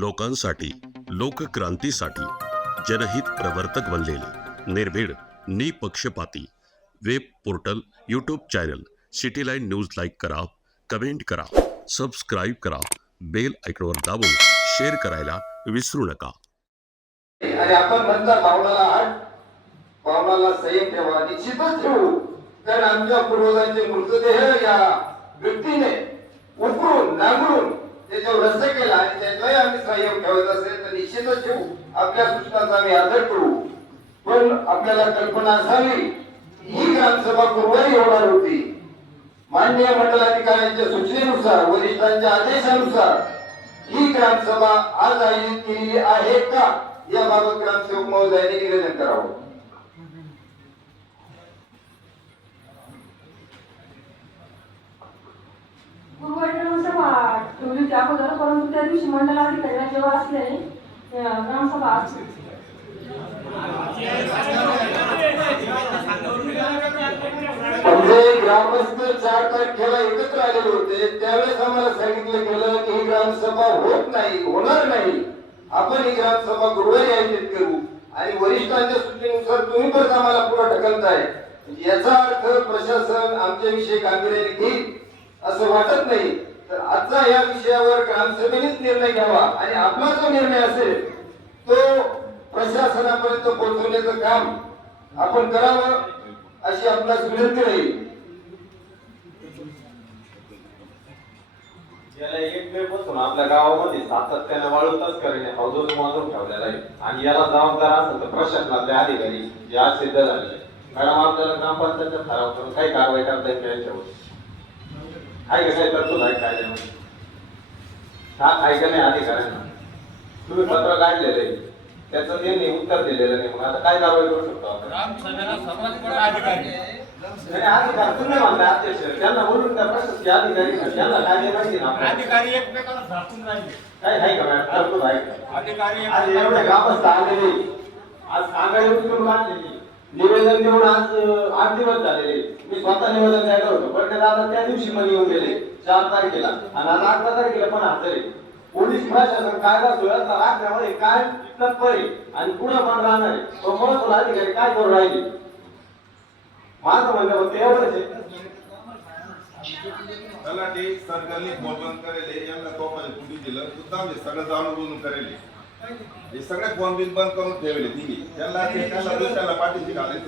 लोकांसाठी, लोकक्रांतीसाठी जनहित प्रवर्तक बनलेले निर्भीड, निपक्षपाती web portal, YouTube channel city line news like करा, कमेंट करा, सबस्क्राईब करा, बेल आयकॉनवर दाबून शेअर करायला विसरू नका। आणि आपण म्हणता पावलाला संयम ठेवा, निश्चितच ठेवू, कारण आमच्या पूर्वजांचे मृतदेह या व्यक्तीने उकळून नांगरून त्याच्यावर रस्ता केला आणि त्याचाही आम्ही संयम ठेवत असेल तर निश्चितच ठेवू, आपल्या सूचनांचा आम्ही आदर करू। पण आपल्याला कल्पना असावी ही ग्रामसभा गुरुवारी होणार होती, माननीय मंडलाधिकाऱ्यांच्या सूचनेनुसार, वरिष्ठांच्या आदेशानुसार ही ग्रामसभा आज आयोजित केली आहे का याबाबत ग्रामसेवक महोदयांनी निवेदन करावं। गुरुवारी ग्रामसभा ठेवली होती अगोदर, परंतु त्या दिवशी मंडलाधिकारी जेव्हा असले ग्रामसभा म्हणजे ग्रामस्थ 4 तारखेला एकत्र आलेले होते, त्यावेळेस आम्हाला सांगितलं गेलं की ही ग्रामसभा होत नाही, होणार नाही, आपण ही ग्रामसभा गुरुवारी आयोजित करू आणि वरिष्ठांच्या सूचनेनुसार तुम्ही परत आम्हाला पुढे ढकलताय। याचा अर्थ प्रशासन आमच्याविषयी गांभीर्याने घेईल असं वाटत नाही। तर आजचा या विषयावर ग्रामसभेनेच निर्णय घ्यावा आणि आपला जो निर्णय असेल तो प्रशासनापर्यंत पोहोचवण्याचं काम आपण करावं अशी आपल्यास विनंती राहील। याला एक वेळ पासून आपल्या गावामध्ये सातत्याने वाळू तस्करीने हौजोज मारून ठेवलेला आहे आणि याला जबाबदार असेल तर प्रशासनातले अधिकारी जे आज सिद्ध झालेले मॅडम आपल्याला ग्रामपंचायतचा ठराव करून काही कारवाई करता येईल याच्यावर आहे का काही तरतूद आहे कायद्यामध्ये? हा आहे का नाही अधिकाऱ्यांना? तुम्ही पत्र काढलेलं आहे त्याचं त्यांनी उत्तर दिलेलं नाही, मग आता काय कारवाई करू शकतो आपण? ग्रामसभेला सर्वात मोठा अधिकारी अधिकारी तुम्ही म्हणता अध्यक्ष त्यांना बोलून त्या प्रशासकीय अधिकारी त्यांना कायदे माहिती ना अधिकारी एकमेकांना झाकून राहिले काय आहे का मॅडम तरतूद आहे का? अधिकारी आज एवढे ग्रामस्थ आलेले आज सांगायला उचलून काढलेली निवेदन देऊन आज 8 दिवस झालेले, मी स्वतः निवेदन द्यायला होतो पण ते दादा त्या दिवशी मध्ये येऊन गेले 4 तारखेला आणि आज 11 तारखेला पण हजर आहे। पोलीस प्रशासन कायदा सुव्यवस्था राखण्यामध्ये काय तत्पर आहे आणि पुढे पण राहणार आहे, तो महत्त्वाचा अधिकारी काय करू राहिले माझं म्हणणं फक्त एवढंच आहे। तलाठी सरकारने बोलवण करेले यांना तोपाने कुठे दिलं मुद्दाम सगळं जाणून बोलून करेले हे सगळे फोन बिल बंद करून ठेवले तिने त्यांना पाठीशी घालायचं